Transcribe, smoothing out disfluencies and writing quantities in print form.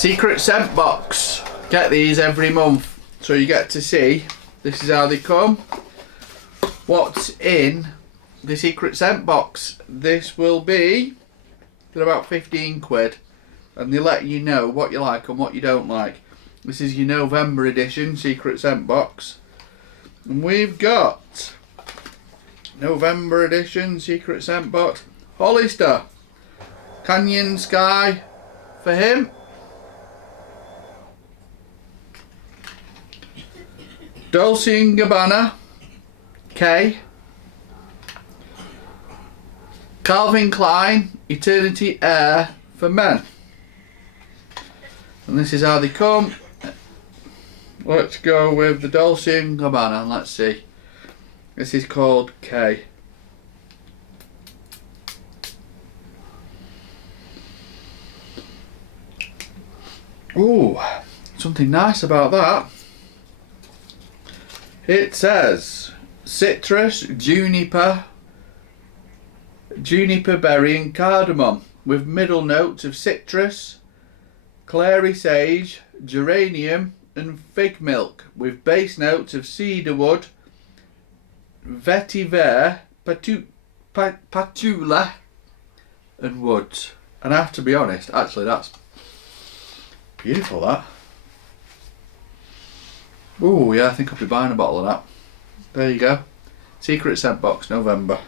Secret scent box. Get these every month, so you get to see. This is how they come. What's in the secret scent box? This will be, they're about 15 quid, and they let you know what you like and what you don't like. This is your November edition secret scent box, and we've got November edition secret scent box. Hollister, Canyon Sky for him. Dolce & Gabbana, K. Calvin Klein, Eternity Air for men. And this is how they come. Let's go with the Dolce & Gabbana, and let's see. This is called K. Ooh, something nice about that. It says citrus, juniper berry and cardamom with middle notes of citrus, clary sage, geranium and fig milk with base notes of cedarwood, vetiver, patchouli and woods. And I have to be honest, actually that's beautiful, that. Ooh, yeah, I think I'll be buying a bottle of that. There you go. Secret scent box, November.